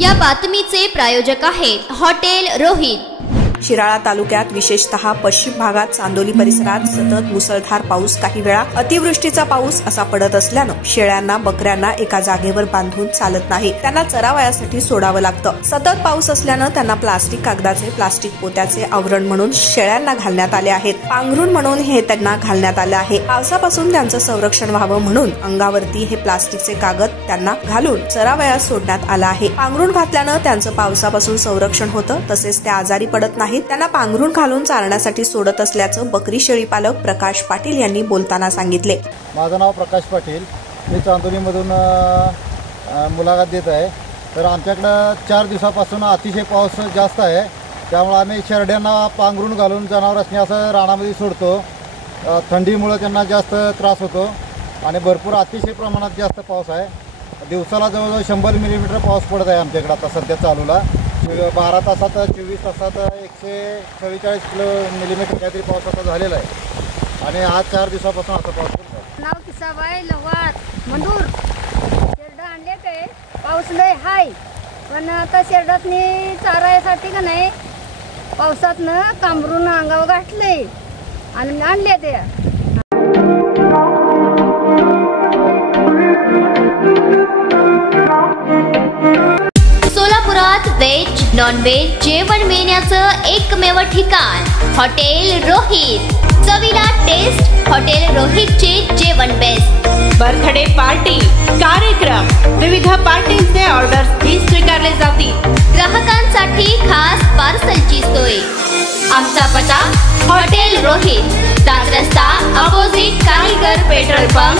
या बातमीचे प्रायोजक आहेत हॉटेल रोहित। शिराळा तालुक्यात विशेषतः पश्चिम भागात चांदोली परिसरात सतत मुसळधार पाऊस, काही वेळा अतिवृष्टीचा पाऊस असा पडत असल्यानं शेळ्यांना बकऱ्यांना एका जागेवर बांधून चालत नाही, त्यांना चरावयासाठी सोडावं लागतं। सतत पाऊस असल्यानं त्यांना प्लास्टिक कागदाचे, प्लास्टिक पोत्याचे आवरण म्हणून शेळ्यांना घालण्यात आले आहेत। पांघरुण म्हणून हे त्यांना घालण्यात आलं आहे। पावसापासून त्यांचं संरक्षण व्हावं म्हणून अंगावरती हे प्लास्टिकचे कागद त्यांना घालून चरावयास सोडण्यात आलं आहे। पांघरुण घातल्यानं त्यांचं पावसापासून संरक्षण होतं, तसेच ते आजारी पडत नाही। त्यांना पांघरुण घालून चालण्यासाठी सोडत असल्याचं बकरी शेळी पालक प्रकाश पाटील यांनी बोलताना सांगितले। माझं नाव प्रकाश पाटील, मी चांदोलीमधून मुलाखत देत आहे। तर आमच्याकडं 4 दिवसापासून अतिशय पाऊस जास्त आहे, त्यामुळे आम्ही शेरड्यांना पांघरुण घालून जनावरांनी असं रानामध्ये सोडतो। थंडीमुळे त्यांना जास्त त्रास होतो आणि भरपूर अतिशय प्रमाणात जास्त पाऊस आहे। दिवसाला जवळजवळ 100 मिलीमीटर पाऊस पडत आहे आमच्याकडे आता सध्या चालूला। 12 तासात 24 तासात 144 मिलीमीटर काहीतरी पाऊस आता झालेला आहे आणि आज 4 दिवसापासून आता पाऊस पडत आहे। नाव किसाबाई लवाट मंदूर। शेरडा आणले ते पाऊस लय हाय, पण आता शेरडातनी चारायसाठी का नाही पावसातनं कांबरून अंगावर गाठले आणि आणले ते। सोलापुरात व्हेज नॉन व्हेज जेवण मिळण्याचं एकमेव ठिकाण हॉटेल रोहित। चवीला टेस्ट, हॉटेल रोहितचे जेवण बेस्ट। बर्थडे पार्टी, कार्यक्रम, विविध पार्टींचे ऑर्डर्स ही स्वीकारले जातील। ग्राहकांसाठी खास पार्सलची सोय। आमचा पत्ता हॉटेल रोहित, दादरस्ता अपोजिट कारीगर पेट्रोल पंप।